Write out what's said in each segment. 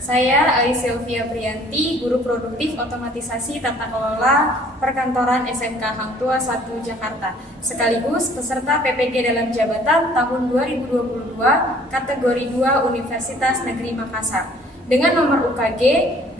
Saya Ai Sylvia Priyanti, Guru Produktif Otomatisasi Tata Kelola Perkantoran SMK Hang Tuah 1 Jakarta, sekaligus peserta PPG dalam jabatan tahun 2022 kategori 2 Universitas Negeri Makassar dengan nomor UKG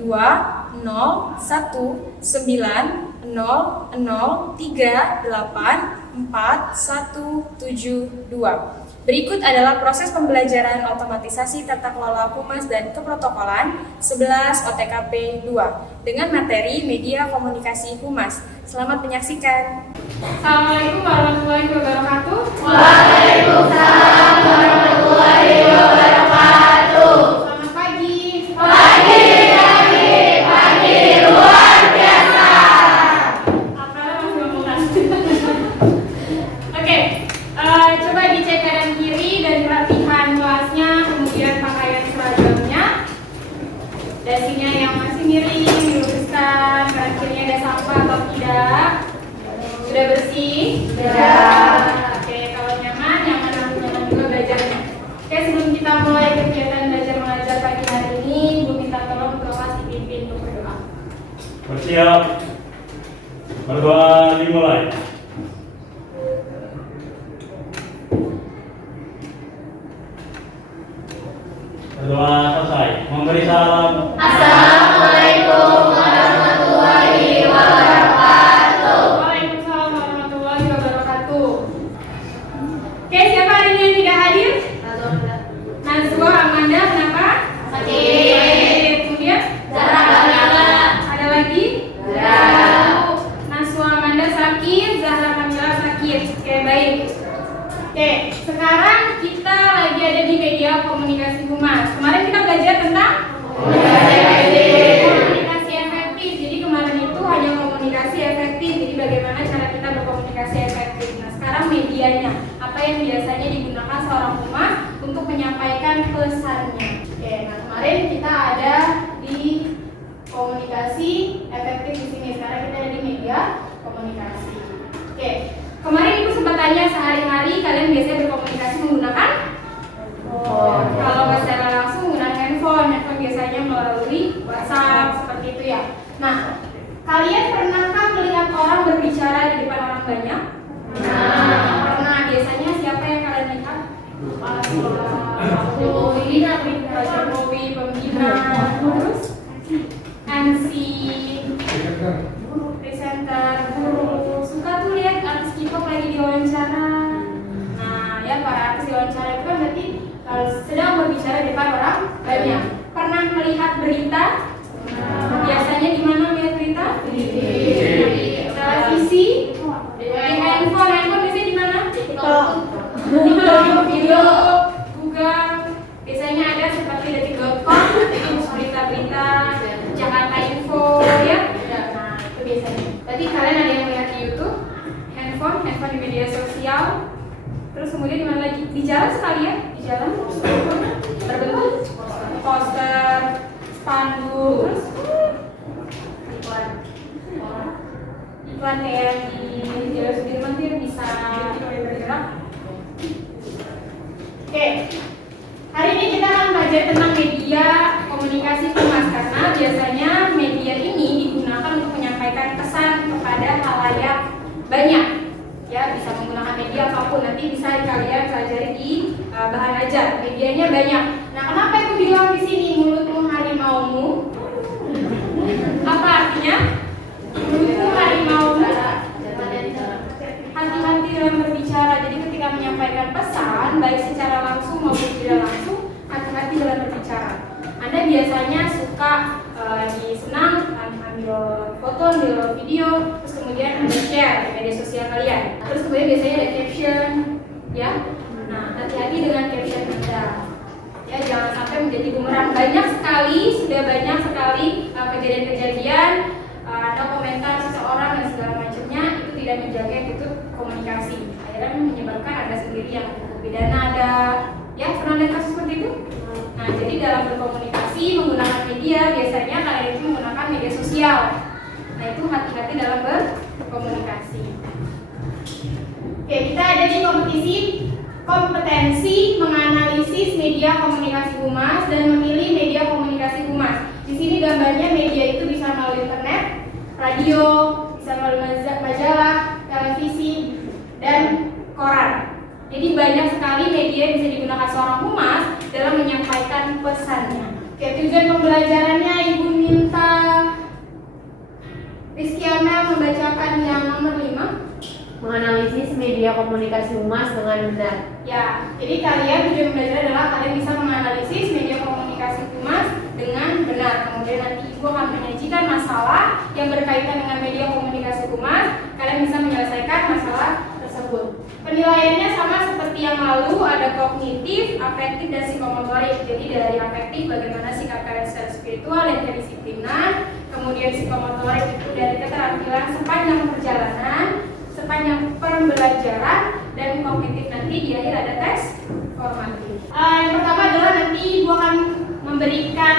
2019003847172. Berikut adalah proses pembelajaran otomatisasi tata kelola humas dan keprotokolan 11 OTKP 2 dengan materi media komunikasi humas. Selamat menyaksikan. Assalamualaikum warahmatullahi wabarakatuh. Waalaikumsalam warahmatullahi wabarakatuh. Selamat pagi. Pagi luar biasa. Apakah masih memulas? Oke, coba dicek kanan kiri dan rapihan kelasnya, kemudian pakaian seragamnya. Dasinya yang masih miring diluruskan, kanan kirinya ada sampah atau tidak? Sudah bersih? Sudah. Oke, kalau nyaman juga belajarnya. Oke, sebelum kita mulai kegiatan belajar mengajar pagi hari ini, Bu minta tolong kelas dipimpin untuk berdoa. Bersiap. Berdoa dimulai. Berdoa selesai. Memberi salam. Assalamualaikum warahmatullahi wabarakatuh. Waalaikumsalam warahmatullahi wabarakatuh. Oke, siapa hari ini yang tidak hadir? Nazwa, Amanda, kenapa? Sakit. Kemudian? Zahra. Ada lagi? Zahra. Nazwa, Amanda sakit, Zahra Kamila sakit. Oke, baik. Oke, sekarang kita lagi ada di media komunikasi humas. Kemarin kita belajar tentang komunikasi efektif. Jadi kemarin itu hanya komunikasi efektif. Jadi bagaimana cara kita berkomunikasi efektif. Nah, sekarang medianya. Apa yang biasanya digunakan seorang humas untuk menyampaikan pesannya. Oke, nah kemarin kita ada di komunikasi efektif di sini. Sekarang kita ada di media komunikasi. Oke, kemarin ibu sempat tanya sehari-hari kalian biasanya berkomunikasi menggunakan kalau nggak secara langsung menggunakan handphone biasanya melalui WhatsApp seperti itu ya. Nah, kalian pernahkah melihat orang berbicara di depan orang banyak? Pernah. Biasanya siapa yang kalian lihat? Pak Jokowi, pembina, terus MC, presenter, guru. Suka tuh lihat artis K-pop lagi diwawancara. Nah, ya para artis diwawancara itu kan berarti sedang berbicara di depan orang banyak. Pernah melihat berita? Biasanya di mana melihat berita? Di televisi, di handphone biasanya di mana? TikTok, video, Google. Biasanya ada seperti detik.com, berita-berita, Jakarta Info, ya. Nah, itu biasanya. Berarti kalian ada yang melihat di YouTube, handphone di media sosial. Terus kemudian di mana lagi? Di jalan sekali ya? Di jalan berbentuk poster, spanduk, terus iklan kayak di Jalan Sudirman tuh bisa bergerak. Oke, hari ini kita akan belajar tentang media komunikasi humas karena biasanya media ini digunakan untuk menyampaikan pesan kepada halayak banyak. Ya, bisa menggunakan media apapun, nanti bisa kalian pelajari di bahan ajar. Medianya banyak. Nah, kenapa itu bilang di sini mulutmu harimaumu? Apa artinya? Mulutmu harimaumu. Hati-hati dalam berbicara. Jadi ketika menyampaikan pesan, baik secara langsung maupun tidak langsung, hati-hati dalam berbicara. Anda biasanya suka lagi senang ambil foto, ambil video, terus kemudian Anda share di media sosial kalian. Terus kemudian biasanya ada caption, ya. Nah, hati-hati dengan caption Anda. Ya, jangan sampai menjadi bumerang. Sudah banyak sekali kejadian-kejadian ada komentar seseorang dan segala macamnya itu tidak menjaga itu komunikasi. Akhirnya menyebabkan ada sendiri yang pidana ada. Ya, pernah lihat kasus seperti itu? Nah, jadi dalam berkomunikasi menggunakan media biasanya kalian itu menggunakan media sosial. Nah, itu hati-hati dalam berkomunikasi. Oke, kita ada di kompetensi menganalisis media komunikasi humas dan memilih media komunikasi radio, bisa melalui majalah, televisi, dan koran. Jadi banyak sekali media yang bisa digunakan seorang humas dalam menyampaikan pesannya. Oke, tujuan pembelajarannya Ibu minta Rizky Amel membacakan yang nomor 5. Menganalisis media komunikasi humas dengan benar. Ya, jadi kalian tujuan belajar adalah kalian bisa menganalisis media komunikasi humas dengan benar. Kemudian nanti Ibu akan menyajikan masalah yang berkaitan dengan media komunikasi humas. Kalian bisa menyelesaikan masalah tersebut. Penilaiannya sama seperti yang lalu, ada kognitif, afektif, dan psikomotorik. Jadi dari afektif bagaimana sikap kalian secara spiritual dan kedisiplinan. Kemudian psikomotorik itu dari keterampilan sepanjang perjalanan, sepanjang pembelajaran, dan kognitif nanti di akhir ada tes formatif. Yang pertama adalah nanti Ibu akan memberikan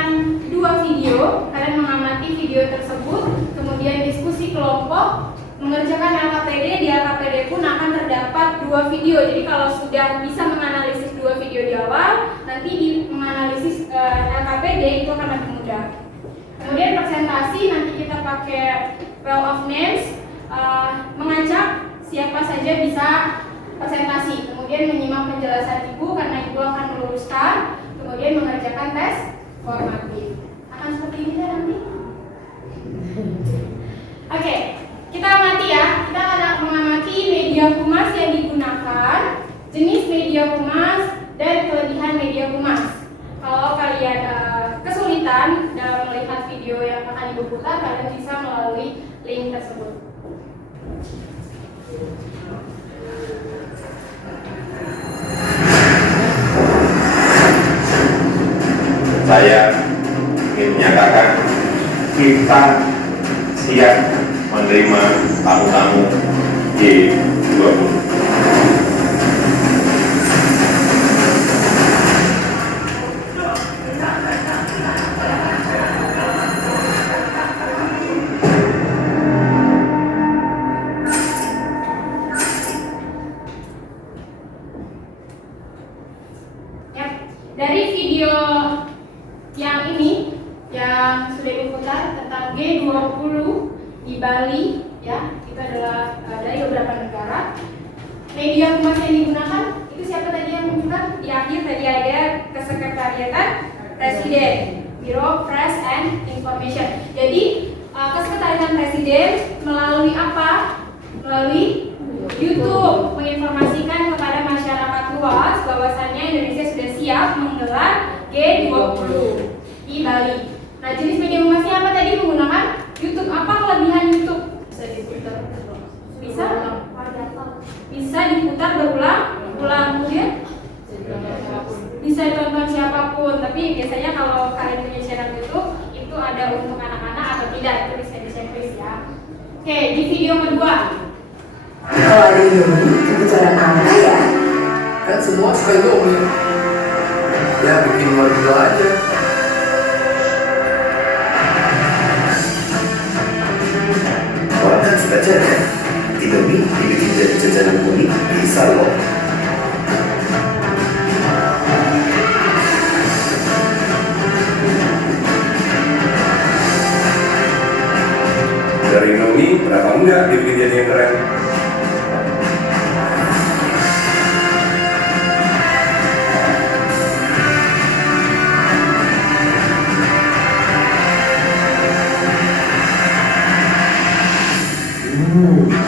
2 video, kalian mengamati video tersebut, kemudian diskusi kelompok, mengerjakan LKPD. Di LKPD pun akan terdapat 2 video. Jadi kalau sudah bisa menganalisis 2 video di awal, nanti di menganalisis LKPD itu akan lebih mudah. Kemudian presentasi nanti kita pakai well of names, mengajak siapa saja bisa presentasi, kemudian menyimak penjelasan Ibu karena Ibu akan meluruskan, kemudian mengerjakan tes formatif. Akan seperti ini kan nanti? Oke, kita amati ya. Kita akan mengamati media humas yang digunakan, jenis media humas, dan kelebihan media humas. Kalau kalian kesulitan dalam melihat video yang akan Ibu putar, kalian bisa melalui link tersebut. Saya ingin menyatakan kita siap menerima tamu-tamu G20. Dari video yang ini yang sudah diputar tentang G20 di Bali, ya, itu adalah dari beberapa negara. Media humas yang digunakan itu siapa tadi yang menyebut? Di akhir tadi ada Kesekretariatan Presiden, Biro Press and Information. Jadi Kesekretariatan Presiden melalui apa? Melalui YouTube menginformasikan kepada masyarakat luas bahwasannya Indonesia sudah siap menggelar G20 di Bali. Nah, jenis media humasnya apa tadi? Menggunakan YouTube. Apa kelebihan YouTube? Bisa diputar berulang-ulang, kemudian bisa ditonton siapapun. Tapi biasanya kalau kalian punya channel YouTube itu ada untuk anak-anak atau tidak, itu bisa di-checklist ya. Oke, di video kedua. Kalau ada Indomie, kebicaraan apa ya? Kan semua suka Indomie. Ya bikin warga aja. Orang kan suka jajan. Indomie dibikin jadi jajanan unik, bisa loh. Dari Indomie, kenapa enggak dibikin jadi yang keren?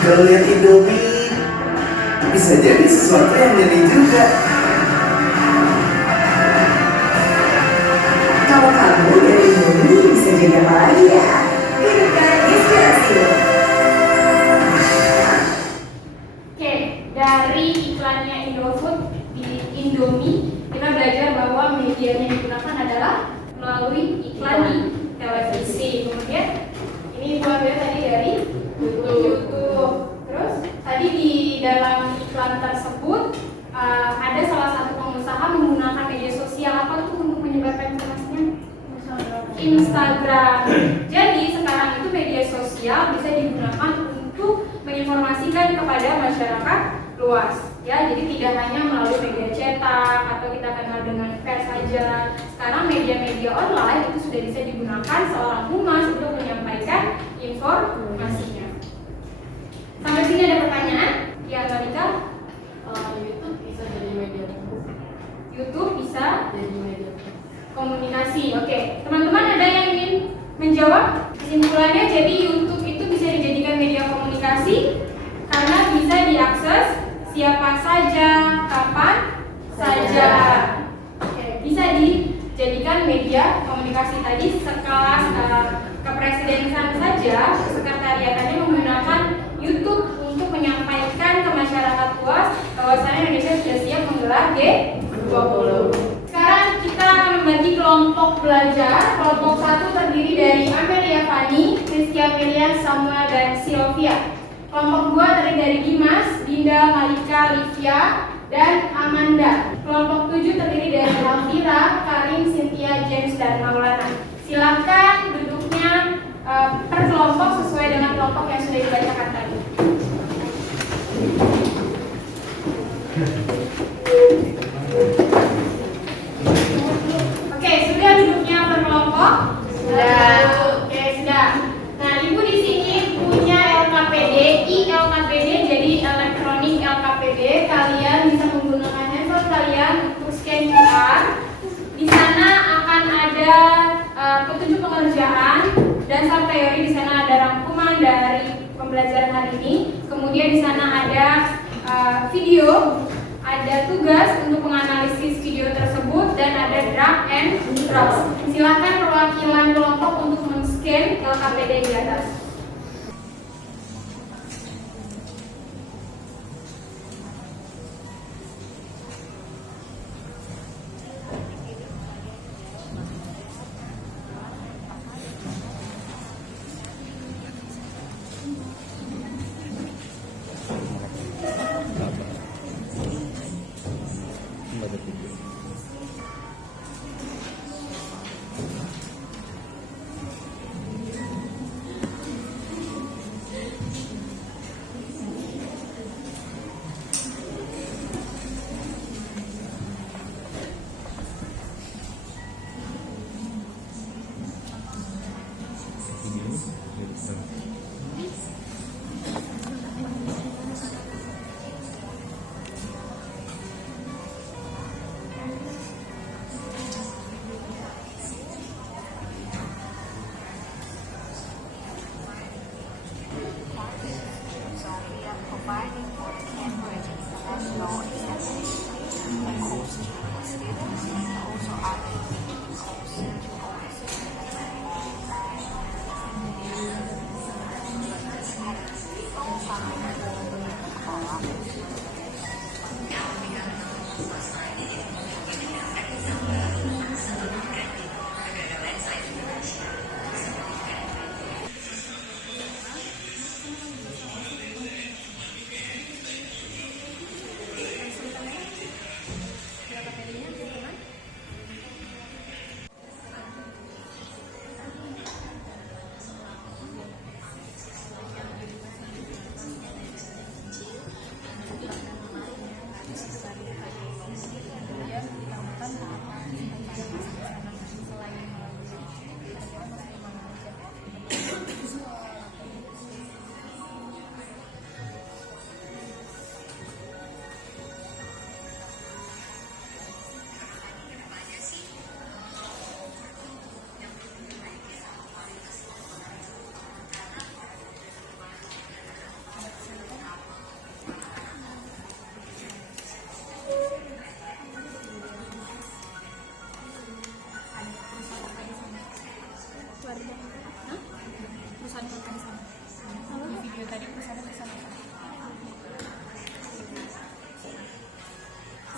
Kalau lihat Indomie, bisa jadi sesuatu yang jadi juga. Kalau kamu dari Indomie bisa jadi apa lagi ya? Hidupkan inspirasi. Oke, dari iklannya Indofood di Indomie, kita belajar bahwa media yang digunakan adalah melalui iklan di televisi. Kemudian ini Ibu ambil tadi dari YouTube. Terus tadi di dalam iklan tersebut ada salah satu pengusaha menggunakan media sosial apa tuh untuk menyebarkan informasinya? Instagram. Jadi sekarang itu media sosial bisa digunakan untuk menginformasikan kepada masyarakat luas. Ya, jadi tidak hanya melalui media cetak atau kita kenal dengan pers saja. Sekarang media-media online itu sudah bisa digunakan seorang humas untuk menyampaikan informasi. komunikasi. Oke, teman-teman ada yang ingin menjawab? Kesimpulannya, jadi YouTube itu bisa dijadikan media komunikasi karena bisa diakses siapa saja, kapan saja. Oke, bisa dijadikan media komunikasi. Tadi sekelas kepresidenan saja, sekretariatannya menggunakan YouTube untuk menyampaikan ke masyarakat luas bahwasanya Indonesia sudah siap menggelar G20. Sekarang kita akan membagi kelompok belajar. Kelompok 1 terdiri dari Amelia Fani, Rizky Amelia, Samuel, dan Sylvia. Kelompok 2 terdiri dari Dimas, Dinda, Malika, Livia, dan Amanda. Kelompok 7 terdiri dari Alvira, Karim, Cynthia, James, dan Maulana. Silakan duduknya per kelompok sesuai dengan kelompok yang sudah dibacakan tadi. Oke, sudah duduknya per kelompok? Sudah. Oke, sudah. Nah, Ibu di sini punya LKPD, LKPD jadi elektronik LKPD. Kalian bisa menggunakan handphone kalian untuk scan QR. Di sana akan ada petunjuk pengerjaan dan teori. Di sana ada rangkuman dari pembelajaran hari ini. Kemudian di sana ada video, ada tugas untuk menganalisis video tersebut, dan ada drag and drop. Silakan perwakilan kelompok untuk men-scan LKPD di atas.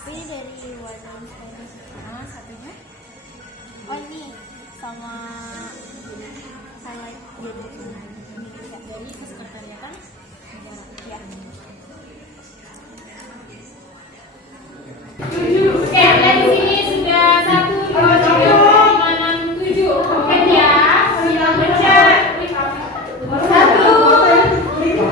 Tapi dari warna satunya, oh ini sama gadget dari kesekretariatan negara ya. Oke, dari sini sudah 1, 2, 3, 4, 5, 6, 7. Oke ya, sudah pecah. 1, 2, 3.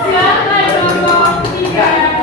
Siapa yang nomor 3?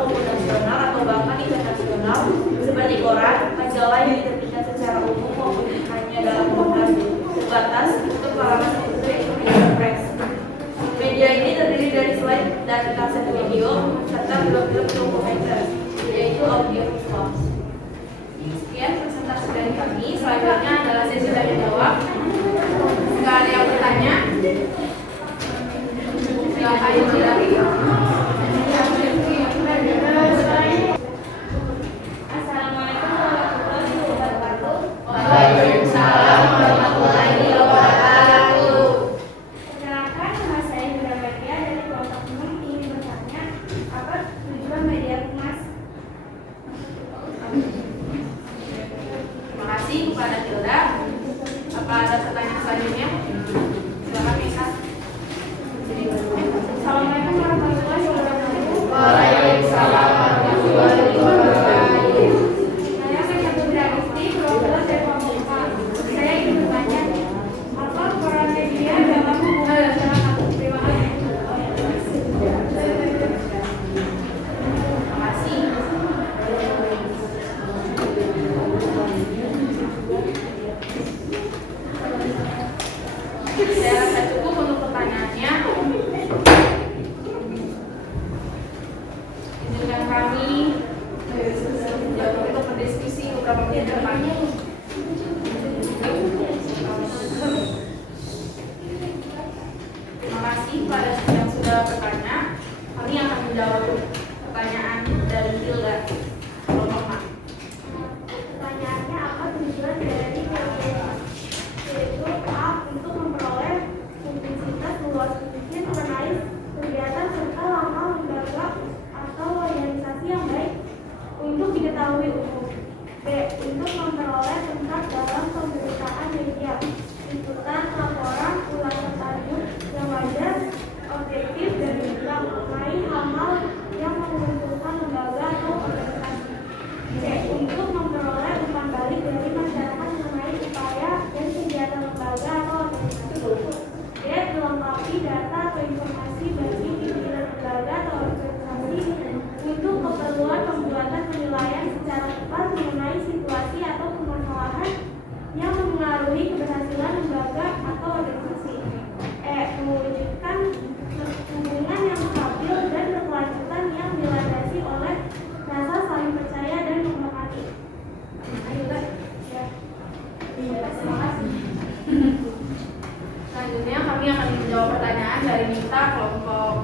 maupun nasional atau bahkan internasional seperti koran, majalah yang diterbitkan secara umum maupun hanya dalam konteks sebatas untuk kalangan tertentu yaitu media pers. Media ini terdiri dari slide dan kaset video serta film-film dokumenter, yaitu audio visual. Sekian presentasi dari kami. Selanjutnya adalah sesi tanya jawab. Jika ada yang bertanya, silakan Assalamualaikum warahmatullahi wabarakatuh. Waalaikumsalam warahmatullahi wabarakatuh. Perkenalkan, nama saya Indra Media dari kelompok 6 ingin bertanya, apa tujuan media humas? Terima kasih kepada Tilda. Apa ada pertanyaan selanjutnya? Silakan Mika. Assalamualaikum warahmatullahi wabarakatuh. Waalaikumsalam warahmatullahi wabarakatuh. Saya Satu Gradisti, kelompok dari kelompok 4. Saya ingin bertanya, apa peran media dalam hubungan masyarakat? Terima kasih. Terima kasih. Saya rasa cukup untuk pertanyaannya. Izinkan kami untuk berdiskusi beberapa menit ke depan. Terima kasih kepada yang sudah bertanya. Kami akan menjawab pertanyaan dari Hilda. Pertanyaannya, apa tujuan dari media? Yaitu A. Untuk memperoleh publisitas luas mungkin mengenai kegiatan serta langkah lembaga atau organisasi yang baik untuk diketahui umum. B. Untuk memperoleh tempat dalam pemberitaan media, liputan, laporan, ulasan tajuk yang wajar, objektif, dan berulang mengenai hal-hal yang menguntungkan lembaga atau organisasi. C. Untuk memperoleh umpan balik dari masyarakat mengenai upaya dan kegiatan lembaga atau organisasi. D. Melengkapi data atau informasi bagi pimpinan lembaga atau organisasi untuk keperluan pembuatan penilaian secara tepat mengenai situasi atau permasalahan yang mempengaruhi keberhasilan lembaga atau organisasi. E. Mewujudkan hubungan yang stabil dan berkelanjutan yang dilandasi oleh rasa saling percaya dan menghormati. Ayo, Mbak. Ya. Terima kasih. Selanjutnya kami akan menjawab pertanyaan dari Mita kelompok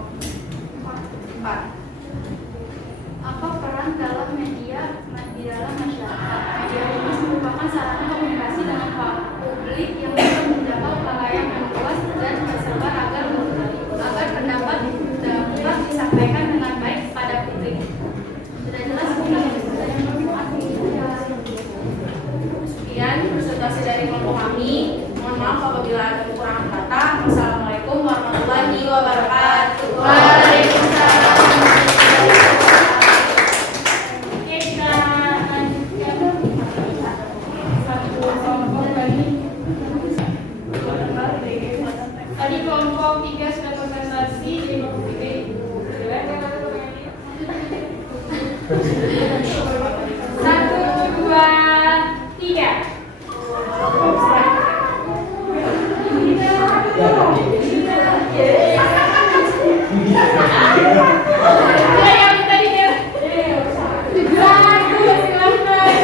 4. Apa peran dalam media di dalam masyarakat? Media humas merupakan sarana komunikasi dengan publik yang dapat menjangkau halayak yang luas dan tersebar agar pendapat dapat disampaikan dengan baik pada publik. Sudah jelas, Sekian presentasi dari kelompok kami. Mohon maaf apabila ada kekurangan kata. Wassalamualaikum warahmatullahi wabarakatuh. Waalaikumsalam. Oke, kita lanjutkan satu kelompok lagi. Tadi kelompok 3 sudah kontestasi, jadi kelompok 3 Ibu. Satu, dua, tiga. Yang tadi ya. Satu, silakan.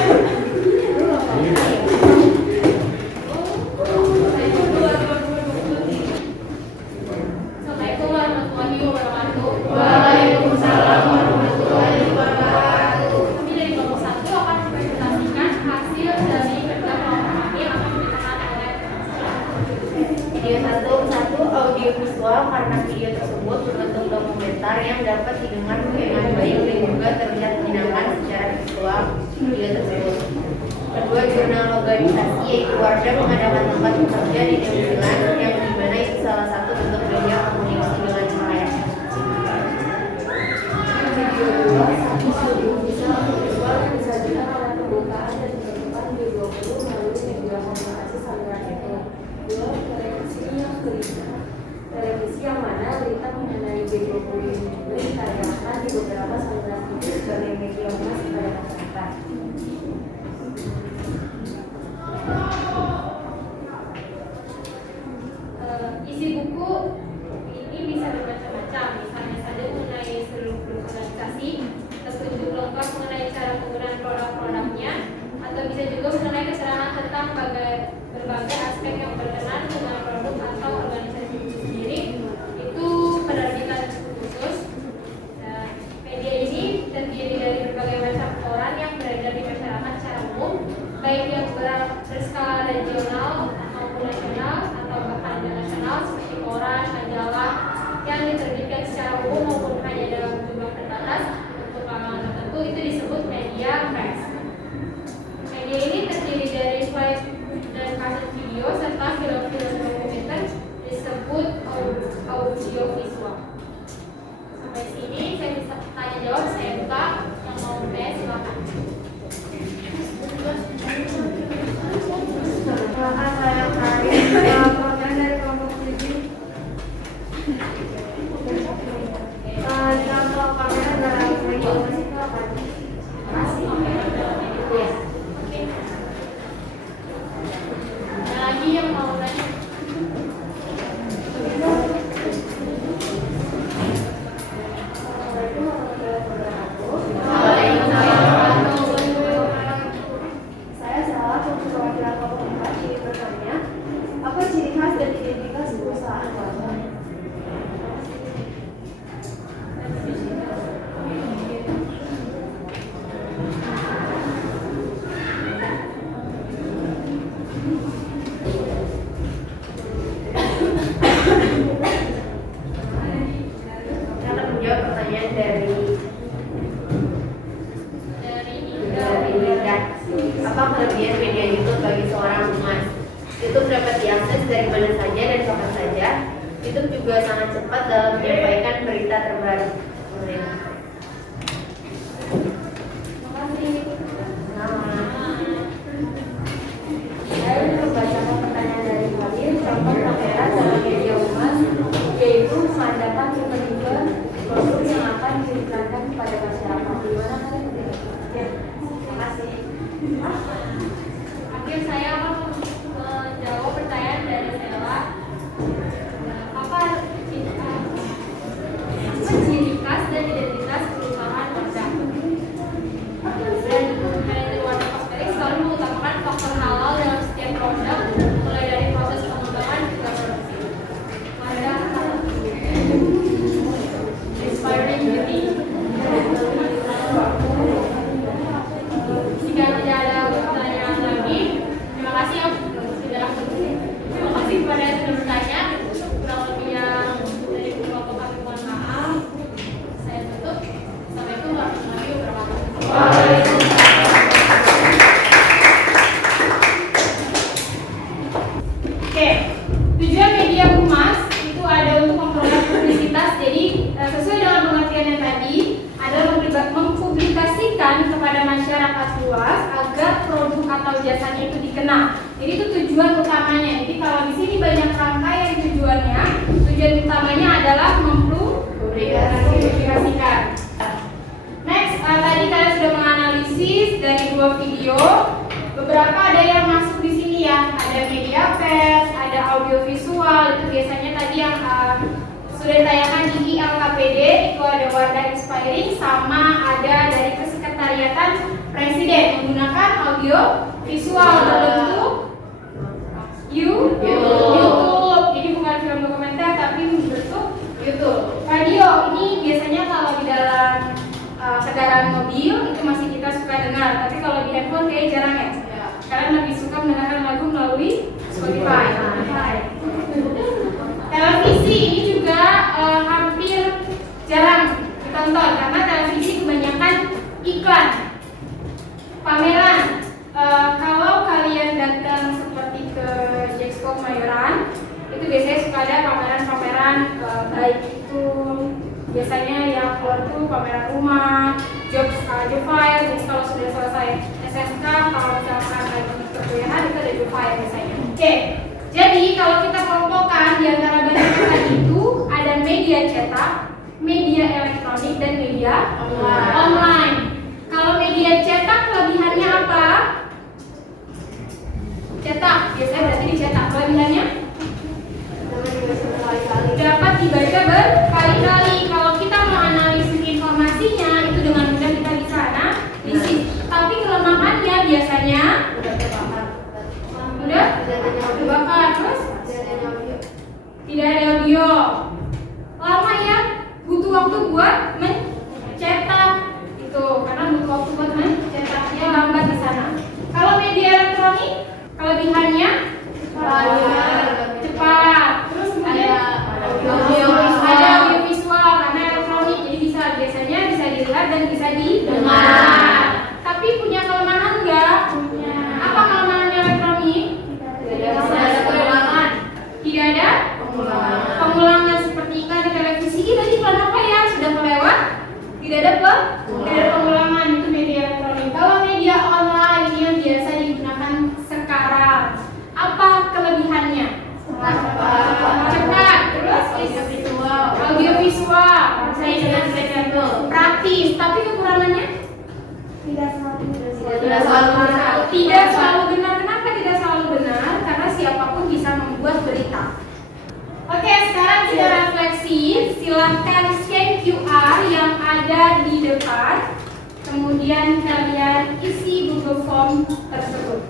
Assalamualaikum warahmatullahi wabarakatuh. Waalaikumsalam warahmatullahi wabarakatuh. Kami dari kelompok 1 akan mempresentasikan hasil dari kerja kelompok kami yang akan diberitakan oleh Video 1 audio visual karena video tersebut berbentuk dokumenter yang dapat didengar dengan baik dan juga terlihat menyenangkan secara visual video tersebut. Kedua, jurnal organisasi yaitu Wardah mengadakan tempat bekerja di New Zealand yang dimana itu salah satu bentuk media komunikasi dengan cahaya. Video 2, audio visual yang disajikan oleh pembukaan dan penutupan G20 melalui media komunikasi saluran itu. 2, televisi yang mana berita mengenai G20 ini ditayangkan di beberapa saluran TV Saya akan menjawab pertanyaan dari Linda. Apa kelebihan media YouTube bagi seorang humas? YouTube dapat diakses dari mana saja dan kapan saja. YouTube juga sangat cepat dalam menyampaikan berita terbaru. Saya membacakan pertanyaan dari Fadil. Contoh kamera dalam media humas yaitu mengadakan event-event produk yang akan diiklankan kepada masyarakat. Gimana kalian? Ya, terima kasih. Akhir saya akan menjawab pertanyaan dari Stella. Apa ciri khas dan identitas perusahaan Honda? Dan manajer Warna Kosmetik selalu mengutamakan faktor halal dalam setiap produk, mulai dari proses pengembangan hingga produksi. Honda Inspiring Beauty. Jika tidak ada pertanyaan lagi, terima kasih ya sudah. Terima kasih kepada yang sudah bertanya. Kurang lebih yang dari kelompok kami mohon maaf. Saya tutup. Assalamualaikum warahmatullahi wabarakatuh. Oke, tujuan media humas itu ada untuk memperoleh publisitas. Jadi sesuai dengan pengertian yang tadi, adalah mempublikasikan kepada masyarakat luas agar produk atau jasanya itu dikenal. Jadi itu tujuan utamanya. Jadi kalau di sini banyak rangkaian tujuannya, tujuan utamanya adalah mempublikasikan. Next, tadi kalian sudah menganalisis dari 2 video. Beberapa ada yang masuk di sini ya. Ada media pers, ada audio visual. Itu biasanya tadi yang sudah ditayangkan di ILKPD. Itu ada Wardah Inspiring, sama ada dari Kesekretariatan Presiden menggunakan audio visual berbentuk YouTube. Jadi bukan film dokumenter tapi berbentuk YouTube. Radio ini biasanya kalau di dalam kendaraan mobil itu masih kita suka dengar, tapi kalau di handphone kayak jarang ya. Kalian lebih suka mendengarkan lagu melalui Spotify. Televisi ini juga hampir jarang ditonton karena televisi kebanyakan iklan, pameran. Kalau kalian datang seperti ke Jexpo Kemayoran, itu biasanya suka ada pameran-pameran, baik itu biasanya yang keluar tuh pameran rumah, job file. Jadi kalau sudah selesai SMK, kalau misalkan lagi perkuliahan itu ada job file biasanya. Oke, jadi kalau kita kelompokkan di antara banyak tadi itu ada media cetak, media elektronik, dan media online. Kalau media cetak kelebihannya apa? Cetak, biasanya berarti dicetak. Kelebihannya dapat dibaca berkali-kali. Kalau kita mau analisis informasinya itu dengan mudah kita bisa analisis. Tapi kelemahannya biasanya udah terbakar, terus tidak ada audio, lama ya, butuh waktu buat mencetak itu karena butuh waktu buat mencetaknya, lambat di sana. Kalau media elektronik kelebihannya cepat, terus kemudian ada audio visual karena elektronik, jadi biasanya bisa dilihat dan bisa didengar. Tapi punya kelemahan nggak? Apa kelemahan elektronik? Tidak ada pengulangan seperti iklan di televisi. Ini tadi iklan apa ya? Sudah kelewat? Tidak ada pengulangan. Itu media elektronik. Kalau media online yang biasa digunakan sekarang, apa kelebihannya? Cepat, terus audio visual, praktis. Tapi kekurangannya? Tidak selalu benar. Kenapa tidak selalu benar? Karena siapapun bisa membuat berita. Oke, sekarang kita refleksi. Silahkan scan QR yang ada di depan. Kemudian kalian isi Google Form tersebut.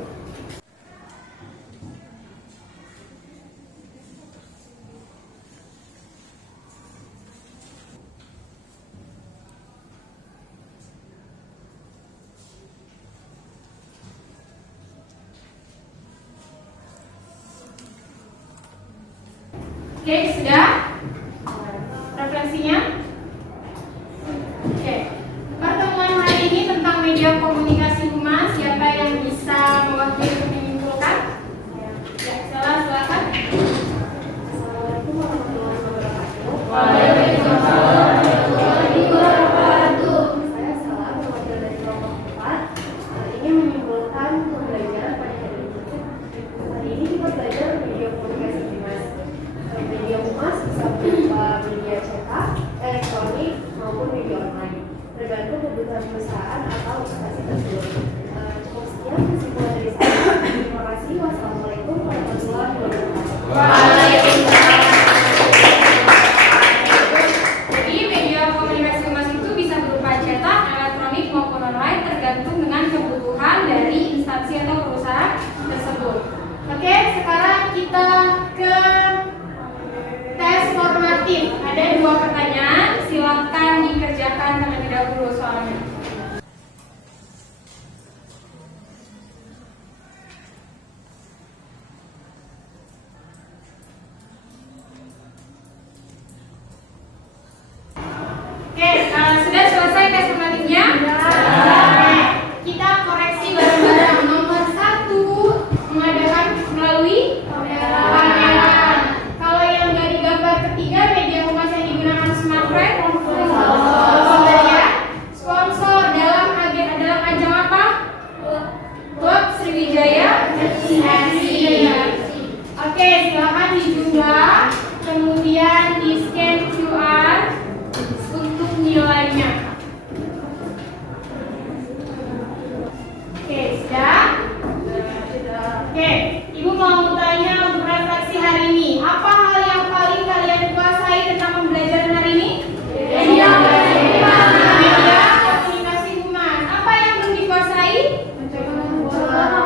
Oke, sudah? Referensinya? Oke. Pertemuan hari ini tentang media komunikasi humas. Siapa yang bisa mewakili untuk menyimpulkan? Ya, silakan. Assalamualaikum warahmatullahi wabarakatuh. Waalaikumsalam warahmatullahi wabarakatuh. Saya Salah, perwakilan dari kelompok 4. Ingin menyimpulkan pembelajaran pada hari ini. Hari ini kita belajar media komunikasi humas. Media humas bisa berupa media cetak, elektronik, maupun media online, tergantung kebutuhan perusahaan atau instansi tersebut. Cukup sekian kesimpulan dari saya. Terima kasih. Wassalamualaikum warahmatullahi wabarakatuh. Waalaikumsalam. Jadi media komunikasi humas itu bisa berupa cetak, elektronik maupun online tergantung dengan kebutuhan dari instansi atau perusahaan tersebut. Oke, sekarang kita ke tes formatif. Ada 2 pertanyaan, silakan dikerjakan terlebih dahulu soalnya. Oke, sudah selesai tes formatifnya? Oke, kita koreksi bareng-bareng. Nomor 1 mengadakan melalui pameran. Kalau yang dari gambar ketiga, media humas yang digunakan smartphone, sponsor ya. Sponsor dalam ajang apa? Klub Sriwijaya FC. Oke, silakan dijumlah, kemudian di scan QR untuk nilainya. Oke, sudah? Oke, Ibu mau tanya untuk refleksi hari ini. Apa hal yang paling kalian kuasai tentang pembelajaran hari ini? Media komunikasi humas. Apa yang belum dikuasai?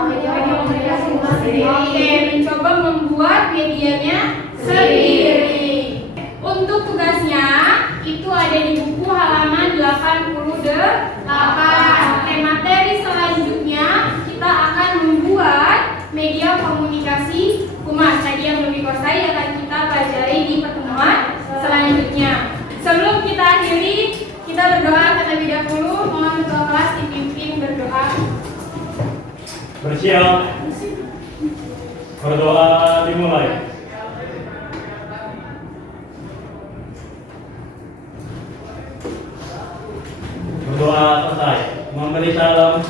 Media komunikasi humas sendiri. Oke, mencoba membuat medianya sendiri. Untuk tugasnya itu ada di buku halaman 88. Materi selanjutnya kita akan membuat media komunikasi humas. Tadi yang belum dikuasai akan kita pelajari di pertemuan selanjutnya. Sebelum kita akhiri, kita berdoa terlebih dahulu. Mohon ketua kelas dipimpin berdoa. Bersiap. Berdoa dimulai. Berdoa selesai. Memberi salam.